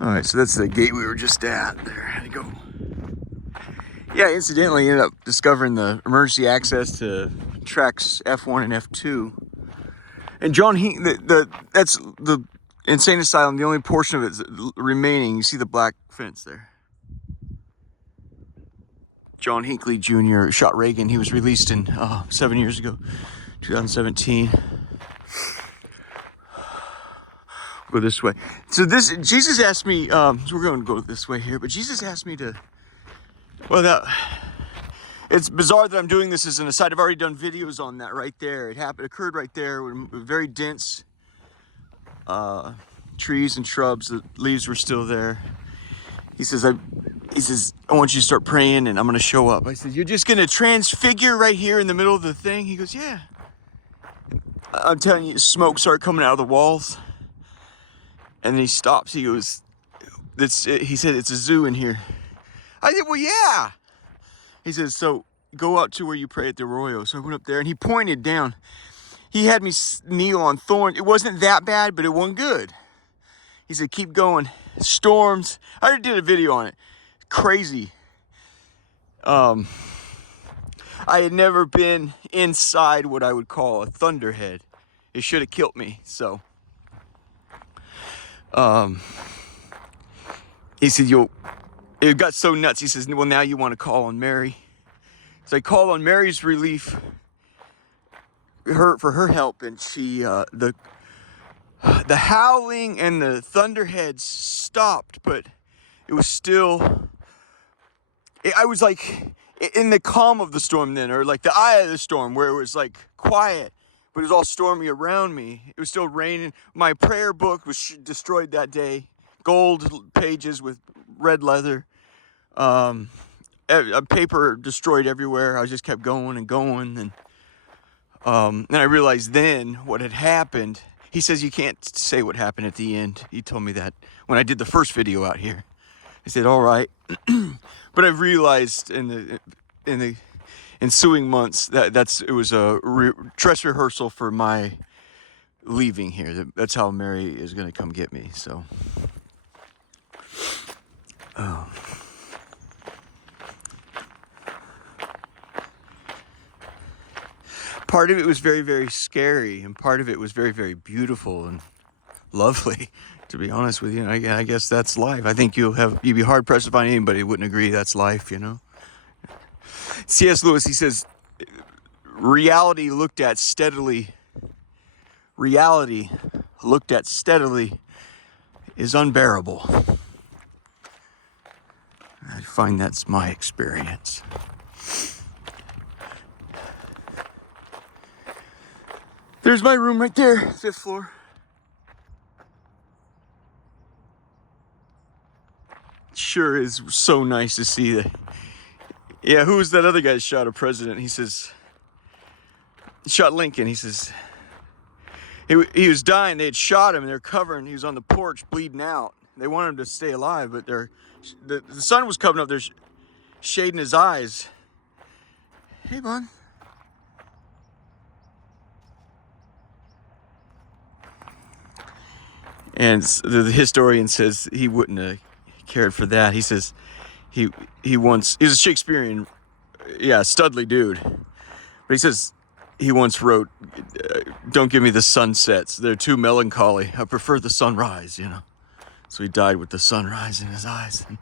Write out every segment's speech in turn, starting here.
All right, so that's the gate we were just at. There, had to go. Yeah, incidentally, ended up discovering the emergency access to tracks F1 and F2. And John that's the insane asylum. The only portion of it remaining. You see the black fence there. John Hinckley Jr. shot Reagan. He was released in 7 years ago, 2017. Go this way. So Jesus asked me. So we're going to go this way here, but Jesus asked me to. Well, it's bizarre that I'm doing this as an aside. I've already done videos on that right there. It occurred right there with very dense trees and shrubs. The leaves were still there. He says, I want you to start praying and I'm going to show up. I said, you're just going to transfigure right here in the middle of the thing? He goes, yeah. I'm telling you, smoke started coming out of the walls. And then he stops. He goes, he said, it's a zoo in here. I said, well, yeah. He says, so go out to where you pray at the Arroyo. So I went up there and he pointed down. He had me kneel on thorn. It wasn't that bad, but it wasn't good. He said, keep going. Storms. I already did a video on it. Crazy. I had never been inside what I would call a thunderhead. It should have killed me, so. He said, it got so nuts. He says, well, now you want to call on Mary. So I called on Mary's relief, for her help, and she, the howling and the thunderheads stopped, but it was still, I was like in the calm of the storm then, or like the eye of the storm where it was like quiet, but it was all stormy around me. It was still raining. My prayer book was destroyed that day. Gold pages with red leather. Paper destroyed everywhere. I just kept going and going. And I realized then what had happened. He says, you can't say what happened at the end. He told me that when I did the first video out here. I said, all right. But I've realized in the ensuing months that it was a dress rehearsal for my leaving here. That's how Mary is going to come get me. So, part of it was very, very scary, and part of it was very, very beautiful and lovely. To be honest with you, I guess that's life. I think you'd be hard pressed to find anybody who wouldn't agree that's life. You know. C.S. Lewis, he says, reality looked at steadily is unbearable. I find that's my experience. There's my room right there, 5th floor. Sure is so nice to see that. Yeah, who was that other guy that shot a president? He says, shot Lincoln. He says, he was dying. They had shot him and they're covering. He was on the porch bleeding out. They wanted him to stay alive, but the sun was coming up. They're shading his eyes. Hey, bud. And the historian says he wouldn't have cared for that. He says he was a Shakespearean, Studley dude. But he says he once wrote, don't give me the sunsets. They're too melancholy. I prefer the sunrise, you know. So he died with the sunrise in his eyes. And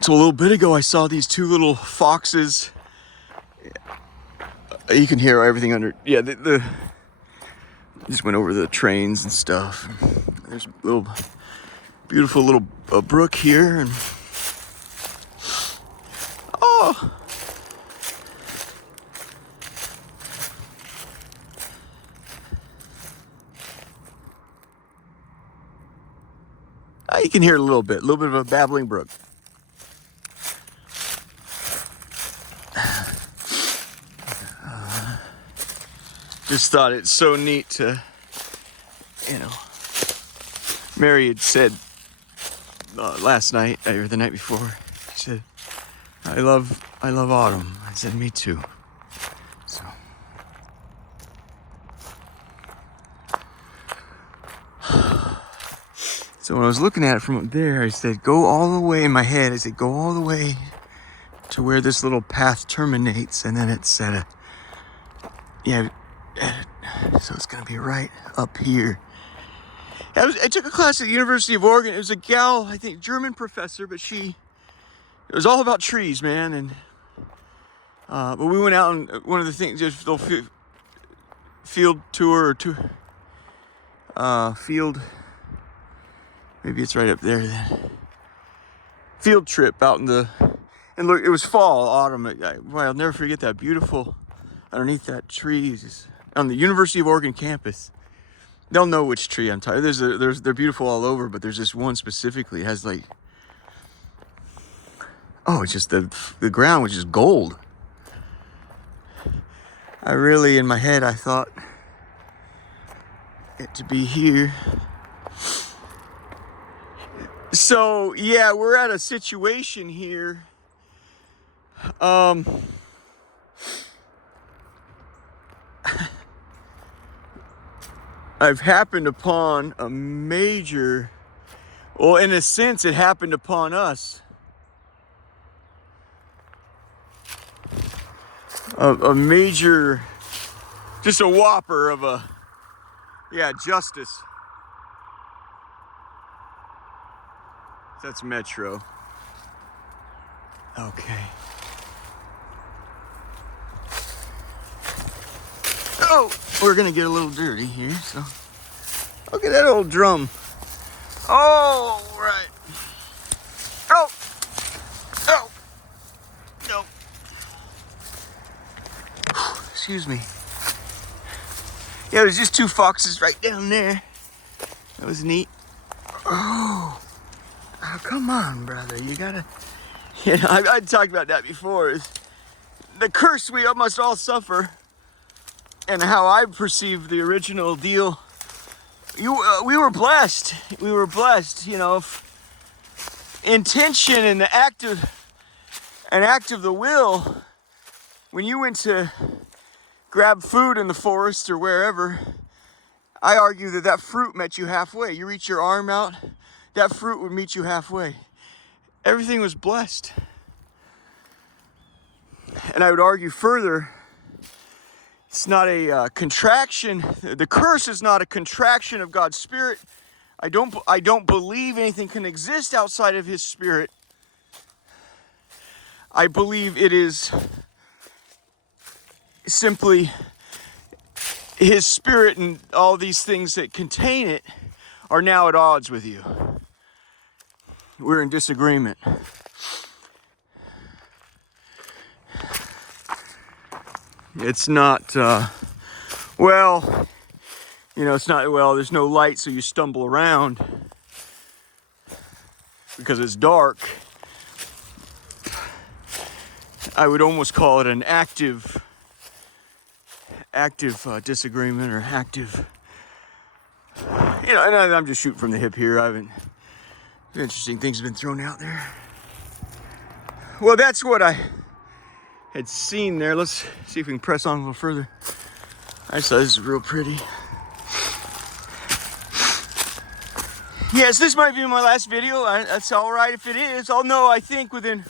so a little bit ago, I saw these two little foxes. You can hear everything under, just went over the trains and stuff. There's a little beautiful little brook here, and you can hear a little bit of a babbling brook. Just thought it's so neat to, Mary had said last night or the night before, she said, I love autumn. I said, me too. So So when I was looking at it from up there, I said, go all the way in my head. I said, go all the way to where this little path terminates. And then it said, yeah, so it's going to be right up here. I took a class at the University of Oregon. It was a gal, I think, German professor, but it was all about trees, man. And but we went out and one of the things, just a little field tour or field, maybe it's right up there then. Field trip out in and look, it was fall, autumn. Boy, I'll never forget that beautiful, underneath that tree, on the University of Oregon campus. They'll know which tree I'm talking. They're beautiful all over, but there's this one specifically. It has like, oh, it's just the ground was just gold. I really, in my head, I thought it to be here. So yeah, we're at a situation here. I've happened upon a major, well, in a sense, it happened upon us. A major, just a whopper of a, yeah, justice. That's Metro. Okay. Oh, we're gonna get a little dirty here, so. Look at that old drum. Oh, right. Oh, oh, no. Excuse me. Yeah, there's just two foxes right down there. That was neat. Oh, come on, brother. You gotta, I talked about that before. Is the curse we must all suffer. And how I perceived the original deal, we were blessed. We were blessed, intention and the an act of the will. When you went to grab food in the forest or wherever, I argue that fruit met you halfway. You reach your arm out, that fruit would meet you halfway. Everything was blessed. And I would argue further, it's not a contraction. The curse is not a contraction of God's Spirit. I don't believe anything can exist outside of His Spirit. I believe it is simply His Spirit, and all these things that contain it are now at odds with you. We're in disagreement. It's not, well, it's not, well, there's no light, so you stumble around because it's dark. I would almost call it an active disagreement or active, and I'm just shooting from the hip here. Interesting things have been thrown out there. Well, that's what I had seen there. Let's see if we can press on a little further. I saw this is real pretty. Yes, this might be my last video. That's all right if it is. I'll know, I think, within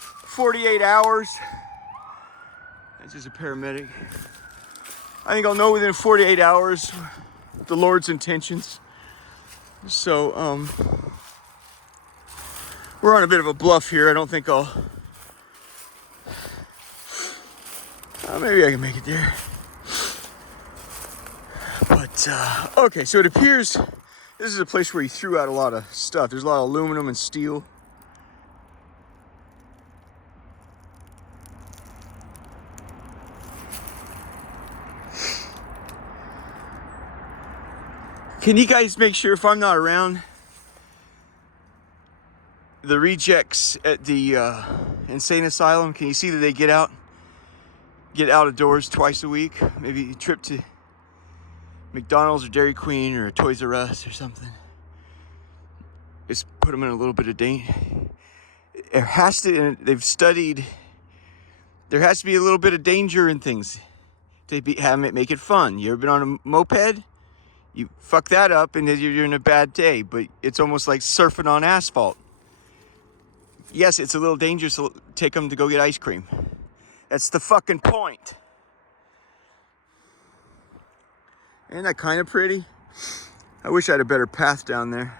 48 hours. That's just a paramedic. I think I'll know within 48 hours the Lord's intentions. So, we're on a bit of a bluff here. I don't think maybe I can make it there. But, okay, so it appears this is a place where he threw out a lot of stuff. There's a lot of aluminum and steel. Can you guys make sure if I'm not around, the rejects at the insane asylum, can you see that they get out of doors twice a week? Maybe a trip to McDonald's or Dairy Queen or Toys R Us or something. Just put them in a little bit of danger. They've studied, there has to be a little bit of danger in things to make it fun. You ever been on a moped? You fuck that up and you're in a bad day, but it's almost like surfing on asphalt. Yes, it's a little dangerous to take them to go get ice cream. That's the fucking point. Isn't that kind of pretty? I wish I had a better path down there.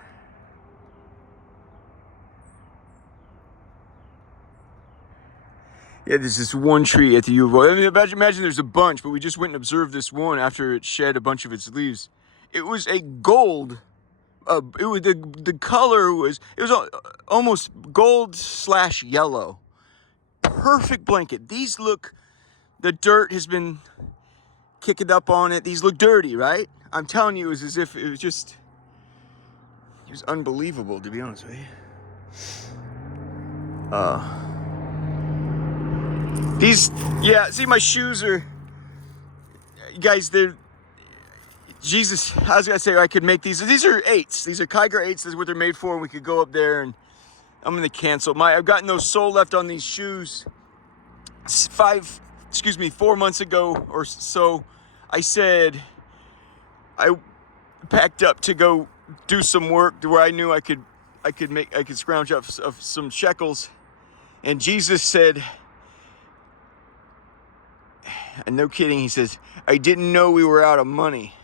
Yeah, there's this one tree at the U of O. I mean, imagine there's a bunch, but we just went and observed this one after it shed a bunch of its leaves. It was a gold. It was the color was almost gold/yellow. Perfect blanket. These look. The dirt has been kicking up on it. These look dirty, right? I'm telling you, it was as if it was just. It was unbelievable, to be honest with you. See, my shoes are, you guys, Jesus, I was gonna say I could make these are 8s. These are Kiger 8s, this is what they're made for, and we could go up there, and I'm gonna cancel. I've got no sole left on these shoes. 4 months ago or so, I said, I packed up to go do some work to where I knew I could scrounge up some shekels, and Jesus said, and no kidding, he says, I didn't know we were out of money.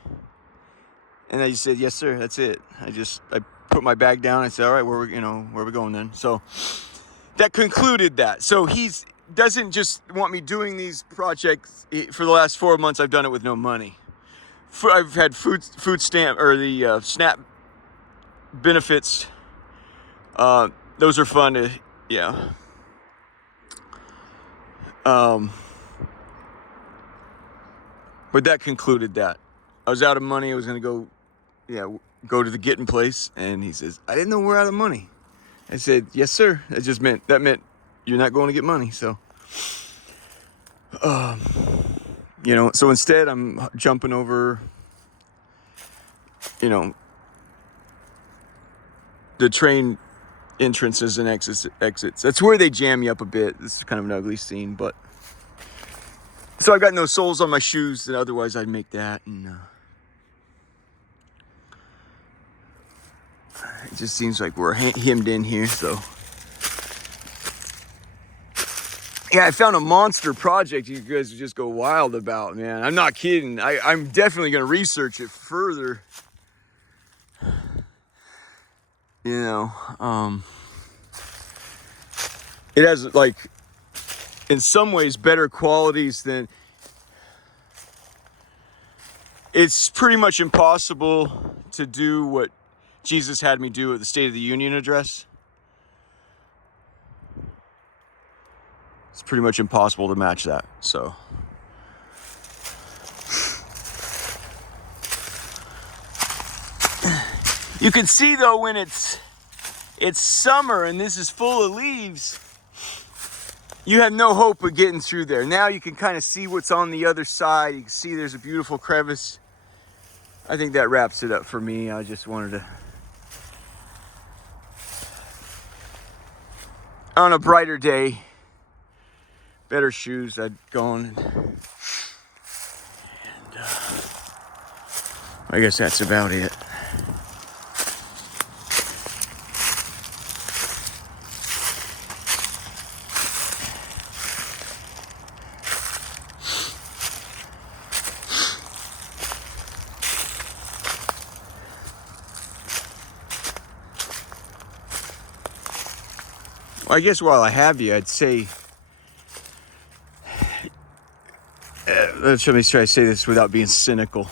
And I just said, yes, sir, that's it. I put my bag down. I said, all right, where are we going then? So that concluded that. So he doesn't just want me doing these projects. For the last 4 months, I've done it with no money. I've had food stamp or the SNAP benefits. Those are fun to, yeah. But that concluded that. I was out of money. I was going to go to the getting place. And he says, I didn't know we're out of money. I said, yes, sir. That meant you're not going to get money. So, so instead I'm jumping over, the train entrances and exits. That's where they jam you up a bit. This is kind of an ugly scene, but. So I've got no soles on my shoes, and otherwise I'd make that. And it just seems like we're hemmed in here. So yeah, I found a monster project you guys would just go wild about, man. I'm not kidding. I'm definitely going to research it further. It has in some ways better qualities than, it's pretty much impossible to do what Jesus had me do at the State of the Union address. It's pretty much impossible to match that. So you can see though when it's summer and this is full of leaves, you have no hope of getting through there. Now you can kind of see what's on the other side. You can see there's a beautiful crevice. I think that wraps it up for me. I just wanted to, on a brighter day, better shoes, I'd gone. And I guess that's about it. Well, I guess while I have you, I'd say, let me try to say this without being cynical.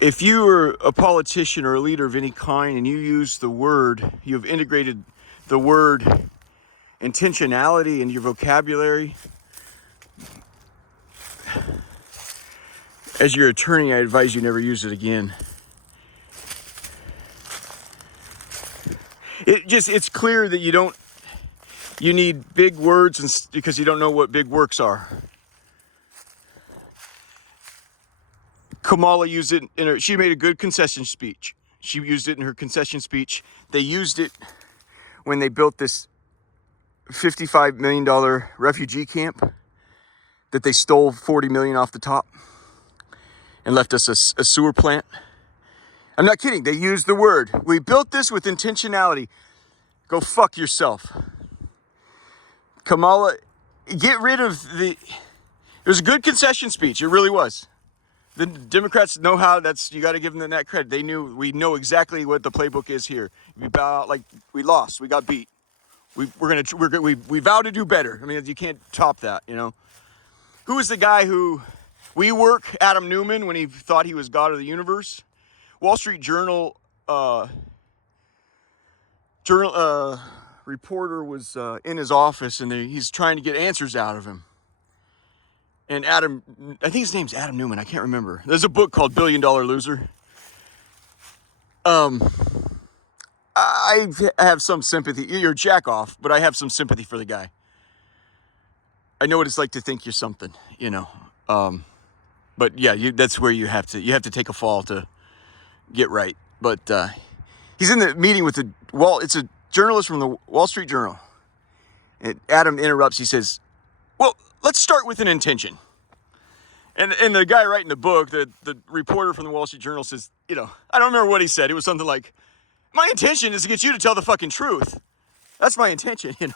If you were a politician or a leader of any kind and you use you have integrated the word intentionality in your vocabulary, as your attorney, I advise you never use it again. It's clear that you need big words because you don't know what big works are. Kamala used it she made a good concession speech. She used it in her concession speech. They used it when they built this $55 million refugee camp that they stole $40 million off the top and left us a sewer plant. I'm not kidding. They used the word. We built this with intentionality. Go fuck yourself. Kamala, get rid of the... It was a good concession speech. It really was. The Democrats know how. You got to give them that credit. We know exactly what the playbook is here. We bow out, like we lost. We got beat. We vow to do better. I mean, you can't top that, you know. Who was the guy who... Adam Newman, when he thought he was God of the universe? Wall Street Journal reporter was in his office, and he's trying to get answers out of him. And I think his name's Adam Newman. I can't remember. There's a book called $1 Billion Loser. I have some sympathy. You're a jack off, but I have some sympathy for the guy. I know what it's like to think you're something, you know. But yeah, that's where you have to take a fall to get right. But he's in the meeting with it's a journalist from the Wall Street Journal. And Adam interrupts. He says, well, let's start with an intention. And the guy writing the book, the reporter from the Wall Street Journal says, you know, I don't remember what he said. It was something like, my intention is to get you to tell the fucking truth. That's my intention, you know.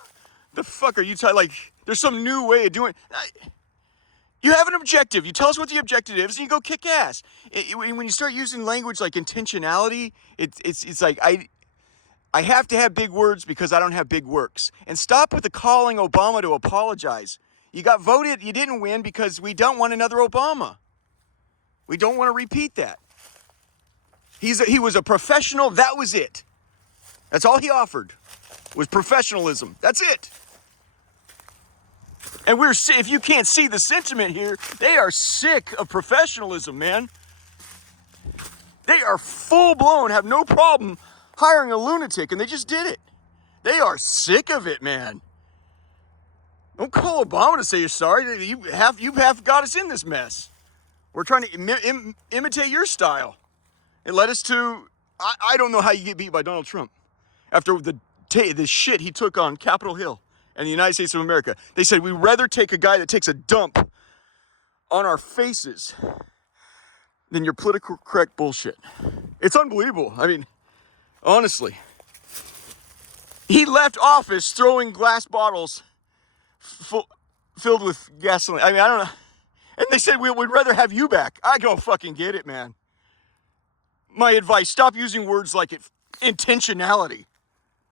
The fuck are you like, there's some new way of doing it. You have an objective. You tell us what the objective is, and you go kick ass. When you start using language like intentionality, it's like I have to have big words because I don't have big works. And stop with the calling Obama to apologize. You got voted. You didn't win because we don't want another Obama. We don't want to repeat that. He was a professional. That was it. That's all he offered was professionalism. That's it. And if you can't see the sentiment here, they are sick of professionalism, man. They are full blown, have no problem hiring a lunatic, and they just did it. They are sick of it, man. Don't call Obama to say you're sorry. You have got us in this mess. We're trying to imitate your style. It led us to, I don't know how you get beat by Donald Trump. After the shit he took on Capitol Hill and the United States of America. They said, we'd rather take a guy that takes a dump on our faces than your political correct bullshit. It's unbelievable. I mean, honestly. He left office throwing glass bottles filled with gasoline. I mean, I don't know. And they said, we'd rather have you back. I don't fucking get it, man. My advice, stop using words like intentionality.